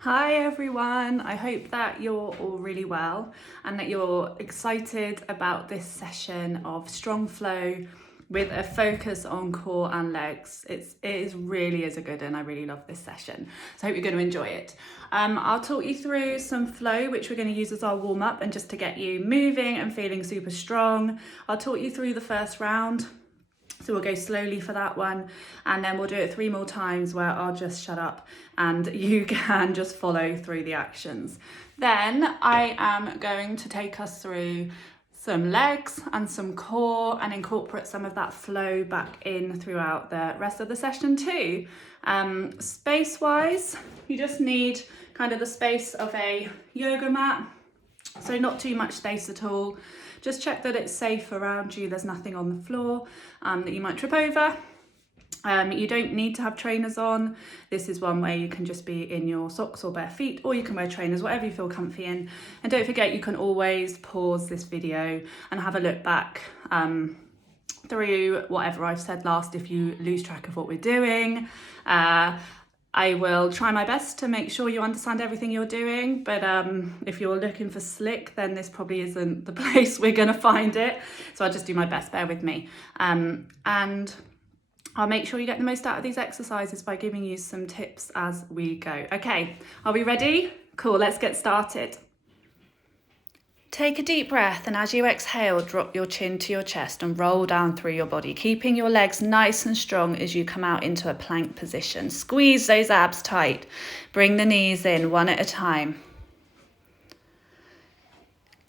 Hi everyone, I hope that you're all really well and that you're excited about this session of strong flow with a focus on core and legs. It really is a good one. I really love this session, so I hope you're going to enjoy it. I'll talk you through some flow which we're going to use as our warm-up and just to get you moving and feeling super strong. I'll talk you through the first round. So we'll go slowly for that one, and then we'll do it 3 more times where I'll just shut up and you can just follow through the actions. Then I am going to take us through some legs and some core and incorporate some of that flow back in throughout the rest of the session too. Space wise, you just need kind of the space of a yoga mat, so not too much space at all. Just check that it's safe around you, there's nothing on the floor that you might trip over. You don't need to have trainers on. This is one way you can just be in your socks or bare feet, or you can wear trainers, whatever you feel comfy in. And don't forget, you can always pause this video and have a look back through whatever I've said last if you lose track of what we're doing. I will try my best to make sure you understand everything you're doing, but if you're looking for slick, then this probably isn't the place we're going to find it. So I'll just do my best, bear with me. And I'll make sure you get the most out of these exercises by giving you some tips as we go. Okay, are we ready? Cool, let's get started. Take a deep breath, and as you exhale, drop your chin to your chest and roll down through your body, keeping your legs nice and strong as you come out into a plank position. Squeeze those abs tight. Bring the knees in one at a time.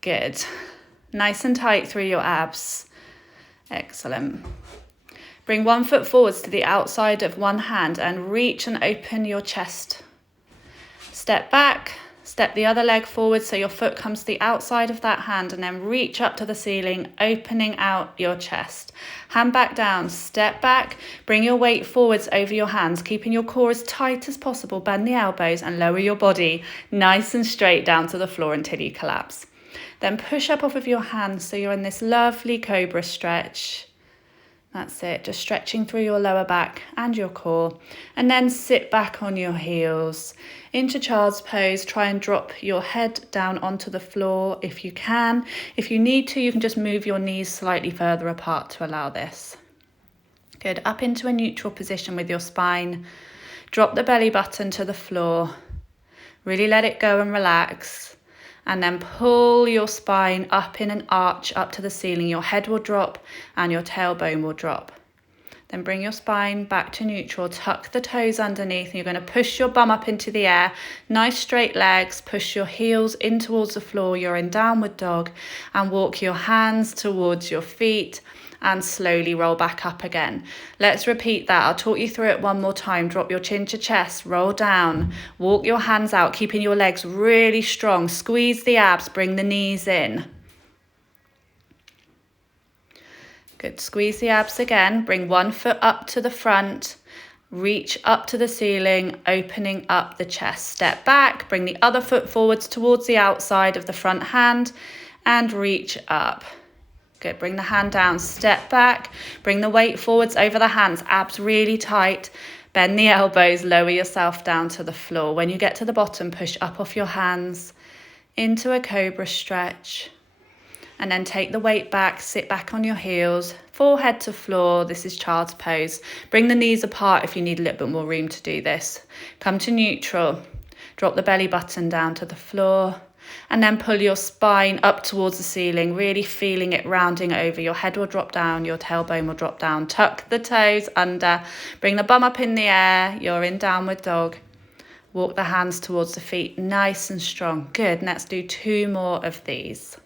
Good. Nice and tight through your abs. Excellent. Bring one foot forwards to the outside of one hand and reach and open your chest. Step back. Step the other leg forward so your foot comes to the outside of that hand, and then reach up to the ceiling, opening out your chest. Hand back down, step back, bring your weight forwards over your hands, keeping your core as tight as possible. Bend the elbows and lower your body nice and straight down to the floor until you collapse. Then push up off of your hands so you're in this lovely cobra stretch. That's it, just stretching through your lower back and your core. And then sit back on your heels into child's pose. Try and drop your head down onto the floor if you can. If you need to, you can just move your knees slightly further apart to allow this. Good, up into a neutral position with your spine. Drop the belly button to the floor. Really let it go and relax. And then pull your spine up in an arch up to the ceiling. Your head will drop and your tailbone will drop. Then bring your spine back to neutral. Tuck the toes underneath. And you're going to push your bum up into the air. Nice straight legs. Push your heels in towards the floor. You're in downward dog. And walk your hands towards your feet. And slowly roll back up again. Let's repeat that. I'll talk you through it one more time. Drop your chin to chest, roll down, walk your hands out, keeping your legs really strong. Squeeze the abs, bring the knees in. Good, squeeze the abs again. Bring one foot up to the front, reach up to the ceiling, opening up the chest. Step back, bring the other foot forwards towards the outside of the front hand and reach up. Good, bring the hand down, step back, bring the weight forwards over the hands, abs really tight, bend the elbows, lower yourself down to the floor. When you get to the bottom, push up off your hands into a cobra stretch, and then take the weight back, sit back on your heels, forehead to floor. This is child's pose. Bring the knees apart if you need a little bit more room to do this. Come to neutral, drop the belly button down to the floor. And then pull your spine up towards the ceiling, really feeling it rounding over. Your head will drop down, your tailbone will drop down. Tuck the toes under, bring the bum up in the air. You're in downward dog. Walk the hands towards the feet, nice and strong. Good, let's do 2 more of these.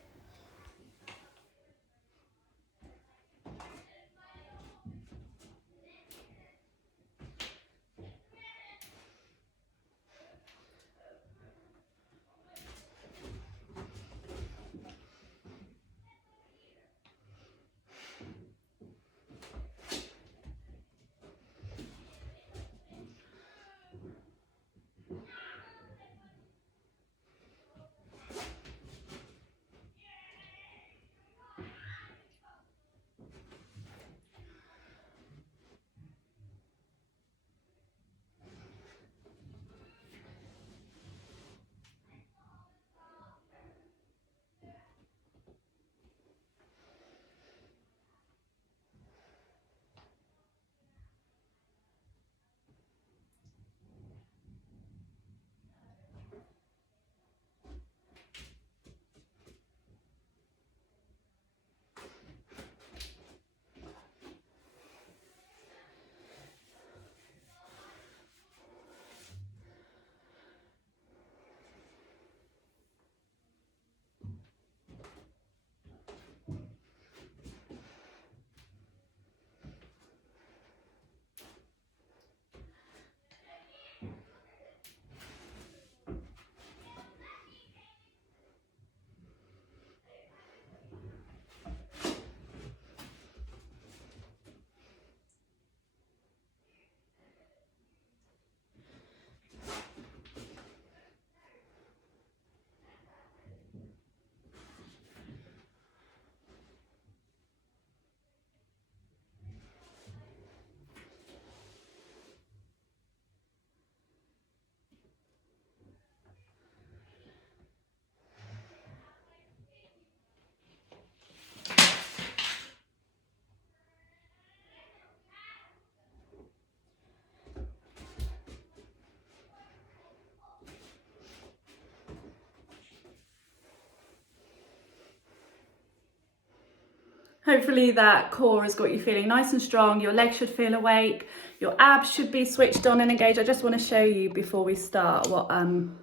Hopefully that core has got you feeling nice and strong. Your legs should feel awake. Your abs should be switched on and engaged. I just want to show you before we start what I'm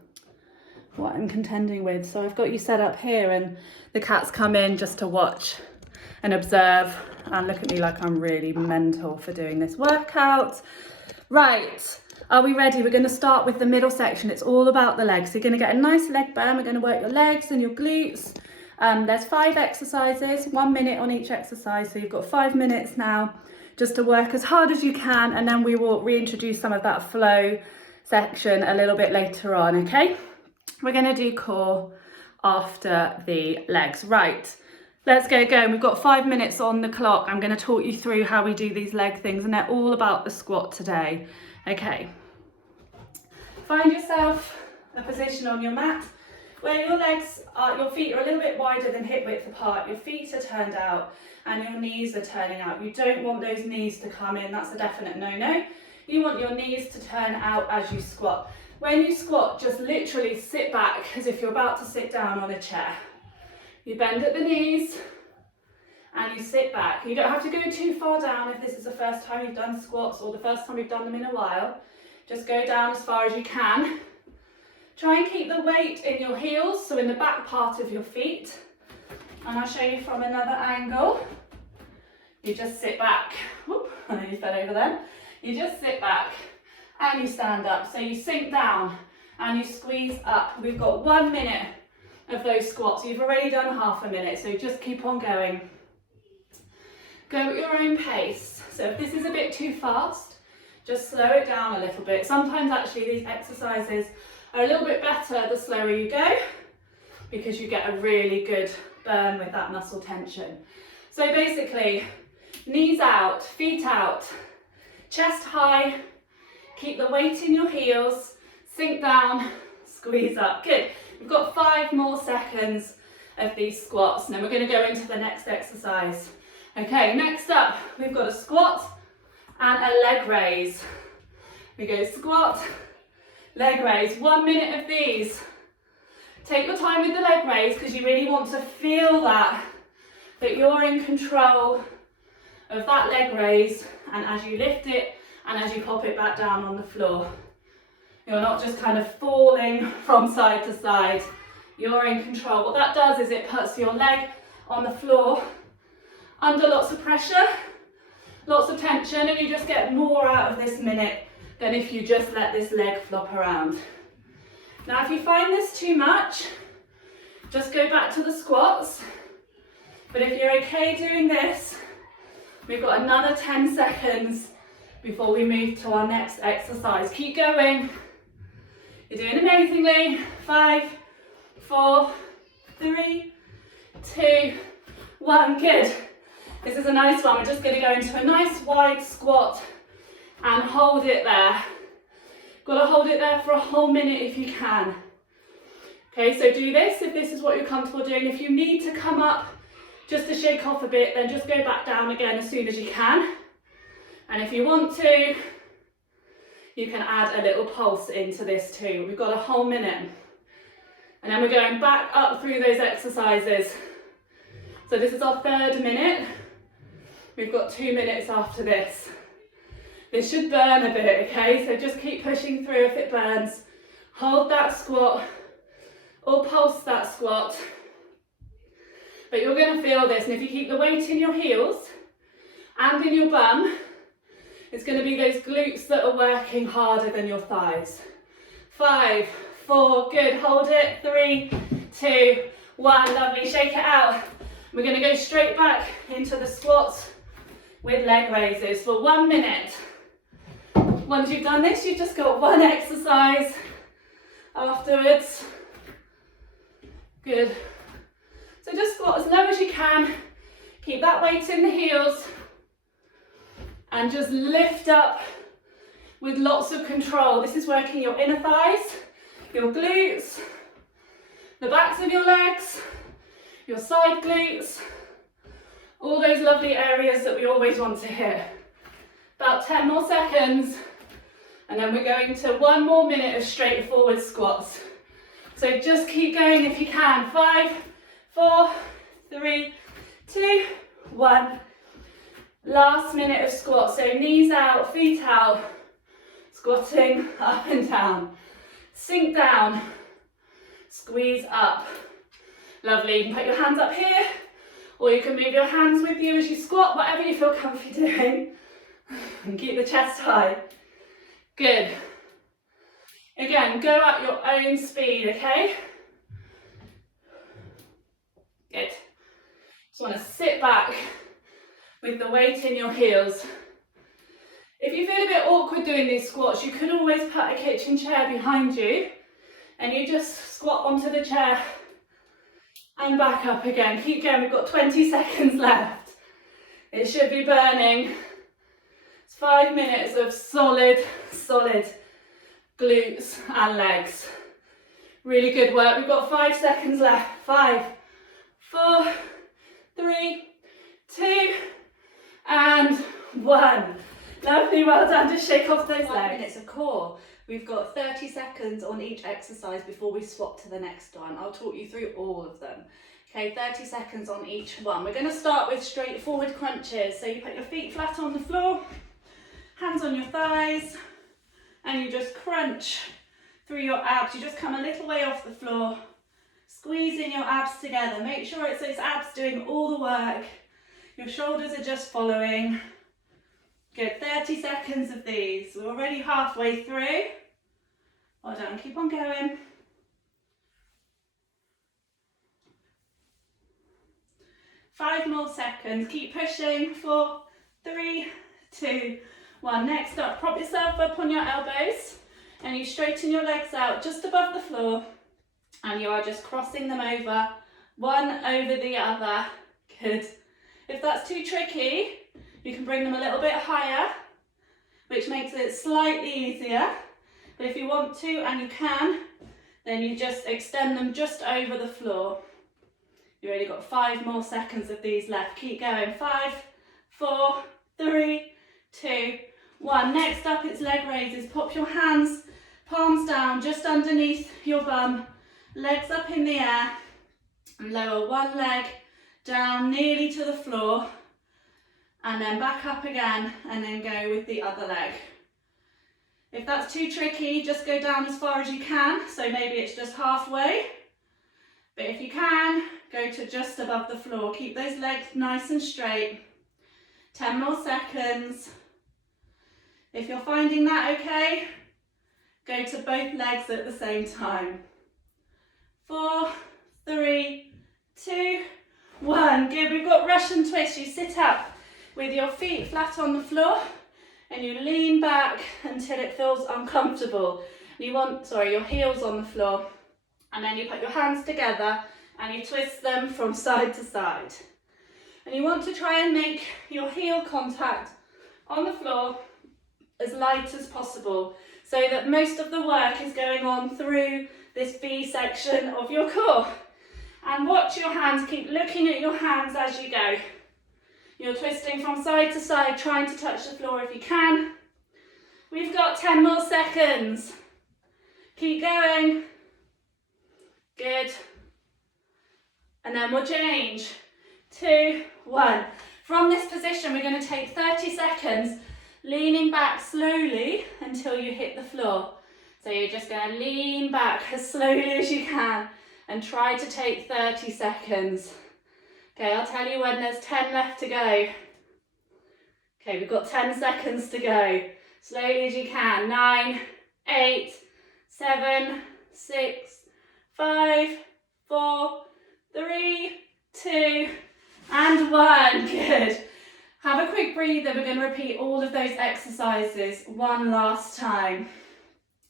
contending with. So I've got you set up here and the cats come in just to watch and observe and look at me like I'm really mental for doing this workout. Right, are we ready? We're going to start with the middle section. It's all about the legs. So you're going to get a nice leg burn. We're going to work your legs and your glutes. There's 5 exercises, 1 minute on each exercise. So you've got 5 minutes now just to work as hard as you can. And then we will reintroduce some of that flow section a little bit later on, okay? We're going to do core after the legs. Right, let's get going. We've got 5 minutes on the clock. I'm going to talk you through how we do these leg things, and they're all about the squat today. Okay, find yourself a position on your mat where your legs are, your feet are a little bit wider than hip width apart. Your feet are turned out and your knees are turning out. You don't want those knees to come in. That's a definite no-no. You want your knees to turn out as you squat. When you squat, just literally sit back as if you're about to sit down on a chair. You bend at the knees and you sit back. You don't have to go too far down if this is the first time you've done squats or the first time you've done them in a while. Just go down as far as you can. Try and keep the weight in your heels, so in the back part of your feet. And I'll show you from another angle. You just sit back. Whoop, I know you fell over then. You just sit back and you stand up. So you sink down and you squeeze up. We've got 1 minute of those squats. You've already done half a minute, so just keep on going. Go at your own pace. So if this is a bit too fast, just slow it down a little bit. Sometimes actually these exercises are a little bit better the slower you go, because you get a really good burn with that muscle tension. So basically, knees out, feet out, chest high, keep the weight in your heels, sink down, squeeze up. Good. We've got 5 more seconds of these squats, and then we're going to go into the next exercise. Okay, next up, we've got a squat and a leg raise. We go squat, leg raise, 1 minute of these. Take your time with the leg raise because you really want to feel that you're in control of that leg raise, and as you lift it and as you pop it back down on the floor. You're not just kind of falling from side to side. You're in control. What that does is it puts your leg on the floor under lots of pressure, lots of tension, and you just get more out of this minute than if you just let this leg flop around. Now, if you find this too much, just go back to the squats. But if you're okay doing this, we've got another 10 seconds before we move to our next exercise. Keep going. You're doing amazingly. 5, 4, 3, 2, 1. Good. This is a nice one. We're just going to go into a nice wide squat and hold it there. Got to hold it there for a whole minute if you can. Okay, so do this if this is what you're comfortable doing. If you need to come up just to shake off a bit, then just go back down again as soon as you can. And if you want to, you can add a little pulse into this too. We've got a whole minute. And then we're going back up through those exercises. So this is our 3rd minute. We've got 2 minutes after this. This should burn a bit, okay? So just keep pushing through if it burns. Hold that squat or pulse that squat. But you're going to feel this, and if you keep the weight in your heels and in your bum, it's going to be those glutes that are working harder than your thighs. 5, 4, good, hold it. 3, 2, 1, lovely, shake it out. We're going to go straight back into the squats with leg raises for 1 minute. Once you've done this, you've just got 1 exercise afterwards. Good. So just squat as low as you can. Keep that weight in the heels. And just lift up with lots of control. This is working your inner thighs, your glutes, the backs of your legs, your side glutes, all those lovely areas that we always want to hit. About 10 more seconds, and then we're going to 1 more minute of straightforward squats. So just keep going if you can. 5, 4, 3, 2, 1. Last minute of squat, so knees out, feet out, squatting up and down. Sink down, squeeze up. Lovely, you can put your hands up here, or you can move your hands with you as you squat, whatever you feel comfy doing. And keep the chest high. Good. Again, go at your own speed, okay? Good. Just want to sit back with the weight in your heels. If you feel a bit awkward doing these squats, you could always put a kitchen chair behind you and you just squat onto the chair and back up again. Keep going, we've got 20 seconds left. It should be burning. It's 5 minutes of solid glutes and legs. Really good work. We've got 5 seconds left. 5, 4, 3, 2, and 1. Lovely, well done. Just shake off those legs. 5 minutes of core. We've got 30 seconds on each exercise before we swap to the next one. I'll talk you through all of them. Okay, 30 seconds on each one. We're going to start with straightforward crunches. So you put your feet flat on the floor, hands on your thighs, and you just crunch through your abs. You just come a little way off the floor, squeezing your abs together. Make sure it's those abs doing all the work. Your shoulders are just following. Good, 30 seconds of these. We're already halfway through. Well done, keep on going. 5 more seconds, keep pushing. 4, 3, 2, 1. Next up, prop yourself up on your elbows and you straighten your legs out just above the floor and you are just crossing them over, one over the other. Good. If that's too tricky, you can bring them a little bit higher, which makes it slightly easier. But if you want to, and you can, then you just extend them just over the floor. You've already got 5 more seconds of these left. Keep going. 5, 4, 3, 2, 1. Next up, it's leg raises. Pop your hands, palms down, just underneath your bum, legs up in the air, and lower one leg down nearly to the floor, and then back up again, and then go with the other leg. If that's too tricky, just go down as far as you can, so maybe it's just halfway, but if you can, go to just above the floor. Keep those legs nice and straight. 10 more seconds. If you're finding that okay, go to both legs at the same time. 4, 3, 2, 1. Good, we've got Russian twist. You sit up with your feet flat on the floor and you lean back until it feels uncomfortable. You want, your heels on the floor, and then you put your hands together and you twist them from side to side. And you want to try and make your heel contact on the floor as light as possible so that most of the work is going on through this V section of your core. And watch your hands, keep looking at your hands as you go. You're twisting from side to side, trying to touch the floor if you can. We've got 10 more seconds. Keep going. Good. And then we'll change. 2, 1. From this position, we're going to take 30 seconds, leaning back slowly until you hit the floor. So you're just going to lean back as slowly as you can and try to take 30 seconds. Okay, I'll tell you when there's 10 left to go. Okay, we've got 10 seconds to go. Slowly as you can. 9, 8, 7, 6, 5, 4, 3, 2, and 1. Good. Have a quick breather. We're going to repeat all of those exercises one last time.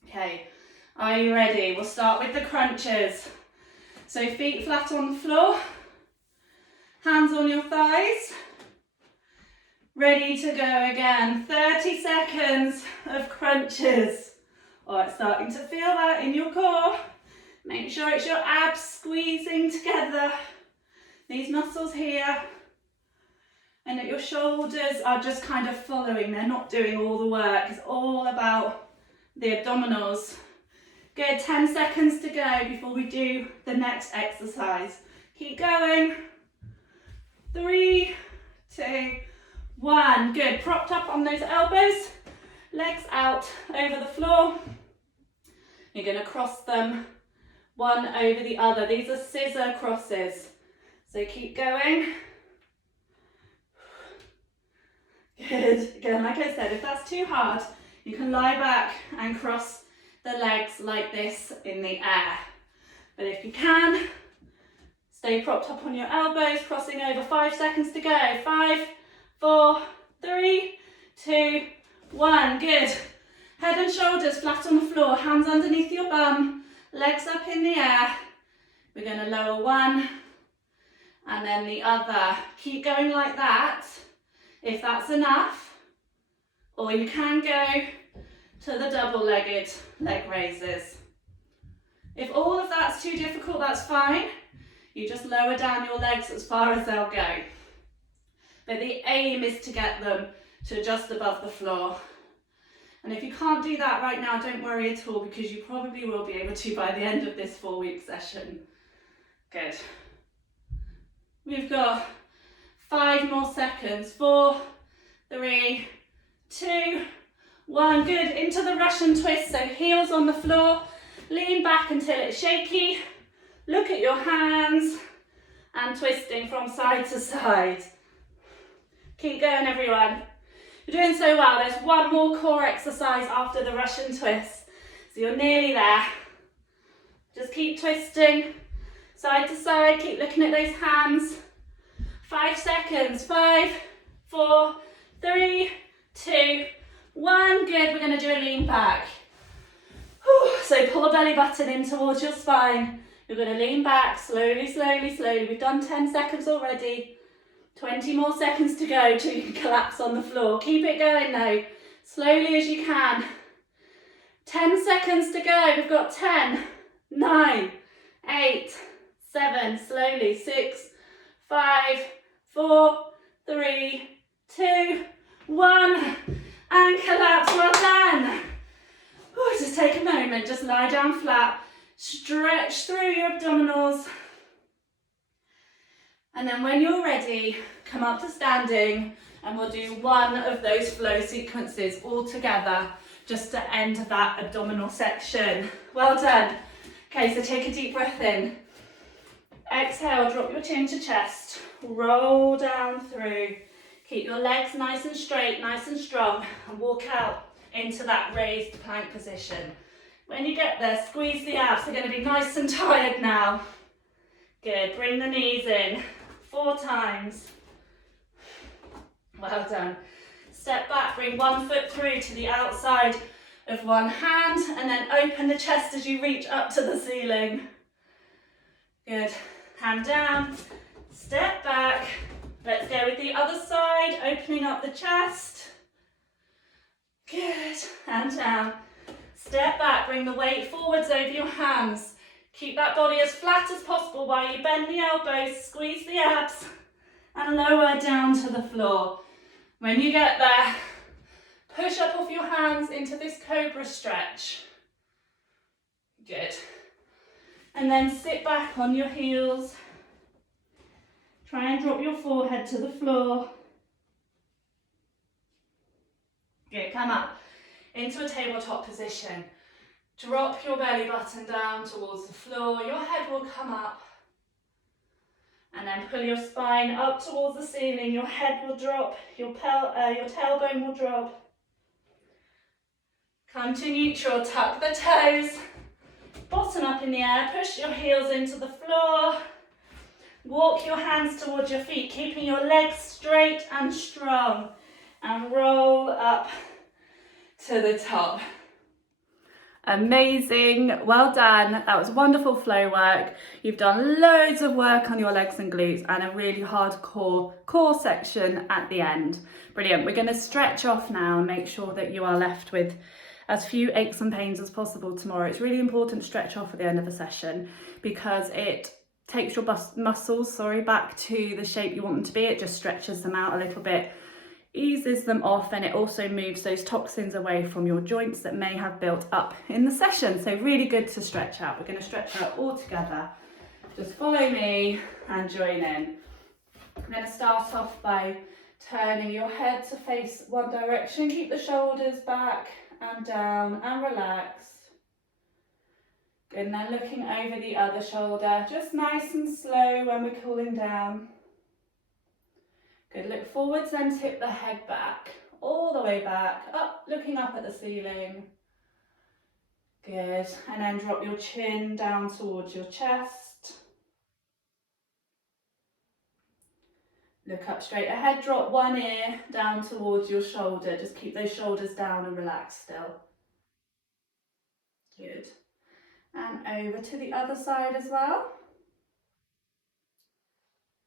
Okay, are you ready? We'll start with the crunches. So feet flat on the floor, hands on your thighs, ready to go again. 30 seconds of crunches. All right, starting to feel that in your core. Make sure it's your abs squeezing together, these muscles here, and that your shoulders are just kind of following. They're not doing all the work. It's all about the abdominals. Good, 10 seconds to go before we do the next exercise. Keep going. 3, 2, 1. Good. Propped up on those elbows, legs out over the floor. You're going to cross them one over the other. These are scissor crosses. So keep going. Good. Again, like I said, if that's too hard, you can lie back and cross the legs like this in the air. But if you can, stay propped up on your elbows, crossing over. 5 seconds to go. 5, 4, 3, 2, 1. Good. Head and shoulders flat on the floor, hands underneath your bum, legs up in the air. We're going to lower one and then the other. Keep going like that if that's enough, or you can go to the double-legged leg raises. If all of that's too difficult, that's fine. You just lower down your legs as far as they'll go. But the aim is to get them to just above the floor. And if you can't do that right now, don't worry at all, because you probably will be able to by the end of this 4-week session. Good. We've got 5 more seconds. 4, 3, 2, 1. Good. Into the Russian twist. So heels on the floor. Lean back until it's shaky. Look at your hands and twisting from side to side. Keep going, everyone. You're doing so well. There's one more core exercise after the Russian twist. So you're nearly there. Just keep twisting side to side. Keep looking at those hands. 5 seconds. 5, 4, 3, 2, 1. Good. We're going to do a lean back. Whew. So pull the belly button in towards your spine. You're going to lean back slowly, slowly, slowly. We've done 10 seconds already. 20 more seconds to go till you can collapse on the floor. Keep it going though, slowly as you can. 10 seconds to go. We've got 10, 9, 8, 7, slowly, 6, 5, 4, 3, 2, 1, and collapse. Well done. Ooh, just take a moment, just lie down flat, stretch through your abdominals. And then when you're ready, come up to standing and we'll do one of those flow sequences all together just to end that abdominal section. Well done. Okay, so take a deep breath in. Exhale, drop your chin to chest. Roll down through. Keep your legs nice and straight, nice and strong, and walk out into that raised plank position. When you get there, squeeze the abs. They're going to be nice and tired now. Good. Bring the knees in. 4 times. Well done. Step back, bring one foot through to the outside of one hand, and then open the chest as you reach up to the ceiling. Good. Hand down, step back. Let's go with the other side, opening up the chest. Good. Hand down. Step back, bring the weight forwards over your hands. Keep that body as flat as possible while you bend the elbows, squeeze the abs, and lower down to the floor. When you get there, push up off your hands into this cobra stretch. Good. And then sit back on your heels. Try and drop your forehead to the floor. Good, come up into a tabletop position. Drop your belly button down towards the floor. Your head will come up. And then pull your spine up towards the ceiling. Your head will drop. Your tailbone will drop. Come to neutral. Tuck the toes. Bottom up in the air. Push your heels into the floor. Walk your hands towards your feet, keeping your legs straight and strong. And roll up to the top. Amazing, well done. That was wonderful flow work. You've done loads of work on your legs and glutes and a really hardcore core section at the end. Brilliant. We're going to stretch off now and make sure that you are left with as few aches and pains as possible tomorrow. It's really important to stretch off at the end of the session because it takes your muscles back to the shape you want them to be. It just stretches them out a little bit, eases them off, and it also moves those toxins away from your joints that may have built up in the session. So really good to stretch out. We're going to stretch out all together. Just follow me and join in. I'm going to start off by Turning your head to face one direction, keep the shoulders back and down and relaxed. Good, and then looking over the other shoulder, just nice and slow when we're cooling down. Good, look forwards and tip the head back, all the way back, up, looking up at the ceiling. Good, and then drop your chin down towards your chest. Look up straight ahead, drop one ear down towards your shoulder. Just keep those shoulders down and relax still. Good. And over to the other side as well.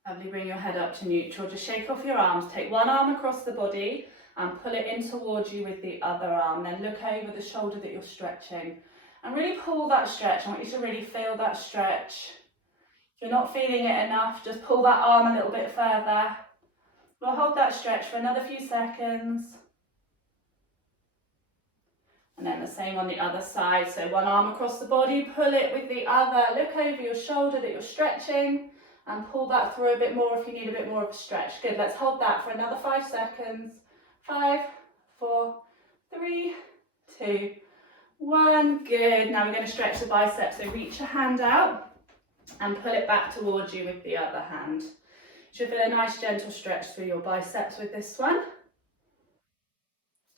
Lovely, bring your head up to neutral. Just shake off your arms. Take one arm across the body and pull it in towards you with the other arm. Then look over the shoulder that you're stretching. And really pull that stretch. I want you to really feel that stretch. If you're not feeling it enough, just pull that arm a little bit further. We'll hold that stretch for another few seconds. And then the same on the other side. So one arm across the body, pull it with the other. Look over your shoulder that you're stretching and pull that through a bit more if you need a bit more of a stretch. Good, let's hold that for another 5 seconds. 5, 4, 3, 2, 1. Good, now we're going to stretch the biceps. So reach your hand out and pull it back towards you with the other hand. You should feel a nice gentle stretch through your biceps with this one.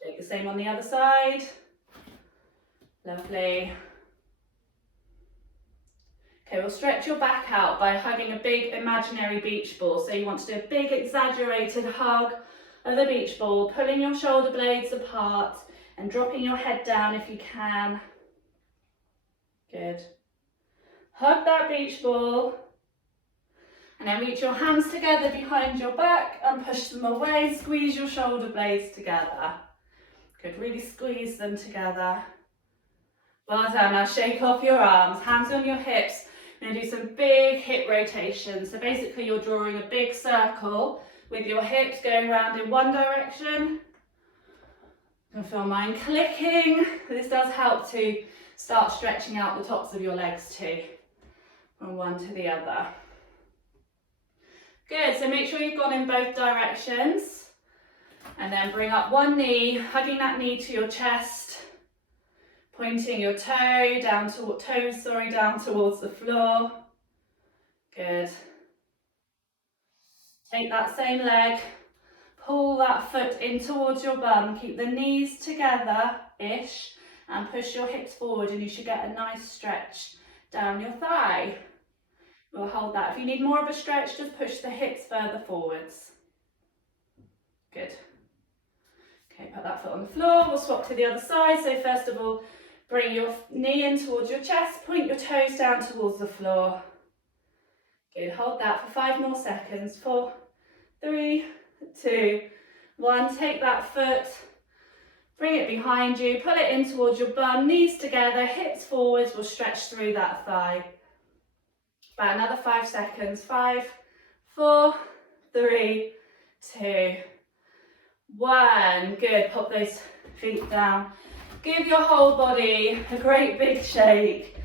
Take the same on the other side. Lovely. Okay, we'll stretch your back out by hugging a big imaginary beach ball. So you want to do a big exaggerated hug of the beach ball, pulling your shoulder blades apart and dropping your head down if you can. Good. Hug that beach ball and then reach your hands together behind your back and push them away. Squeeze your shoulder blades together. Good, really squeeze them together. Well done, now shake off your arms, hands on your hips. We're going to do some big hip rotations. So basically you're drawing a big circle with your hips going around in one direction. You can feel mine clicking. This does help to start stretching out the tops of your legs too, from one to the other. Good, so make sure you've gone in both directions. And then bring up one knee, hugging that knee to your chest. Pointing your toes down towards the floor. Good. Take that same leg, pull that foot in towards your bum, keep the knees together-ish and push your hips forward and you should get a nice stretch down your thigh. We'll hold that. If you need more of a stretch, just push the hips further forwards. Good. Okay, put that foot on the floor. We'll swap to the other side. So first of all, bring your knee in towards your chest, point your toes down towards the floor. Good, hold that for 5 more seconds. 4, 3, 2, 1. Take that foot, bring it behind you, pull it in towards your bum, knees together, hips forwards. We'll stretch through that thigh. About another 5 seconds. 5, 4, 3, 2, 1. Good, pop those feet down. Give your whole body a great big shake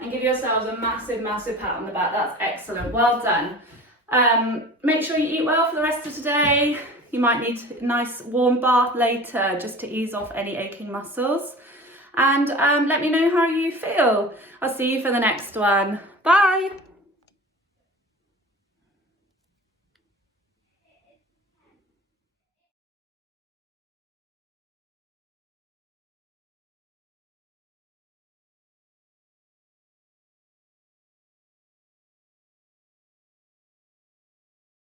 and give yourselves a massive, massive pat on the back. That's excellent. Well done. Make sure you eat well for the rest of today. You might need a nice warm bath later just to ease off any aching muscles. And let me know how you feel. I'll see you for the next one. Bye.